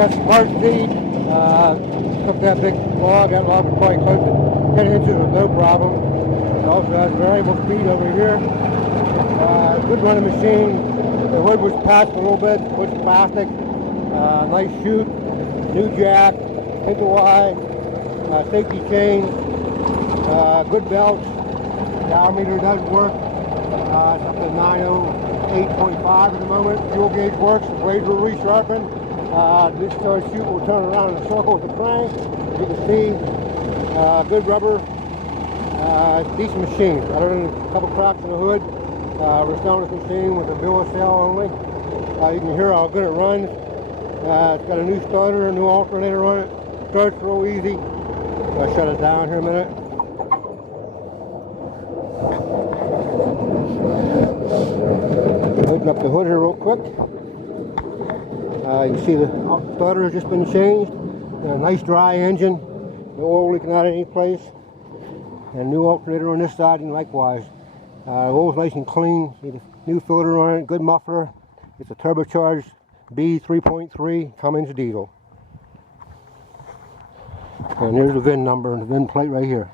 got smart feed. Took that big log. That log was probably close to 10 inches with no problem. It also has variable speed over here. Good running machine. The wood was patched a little bit. Wood's plastic. Nice chute. New jack. Inter-Y. Safety chain. Good belts. Dial meter does work. It's up to 908.5 at the moment. Fuel gauge works. The blades were resharpened. This chute will turn around in a circle with the crank. As you can see, good rubber. Decent machine. Other than a couple cracks in the hood, we're selling this machine with a bill of sale only. You can hear how good it runs. It's got a new starter, a new alternator on it. Starts real easy. I'll shut it down here a minute. Open up the hood here real quick. You can see the starter has just been changed. A nice dry engine. No oil leaking out of any place. And new alternator on this side, and likewise. Oil's nice and clean. See the new filter on it. Good muffler. It's a turbocharged B 3.3 Cummins diesel. And there's the VIN number and the VIN plate right here.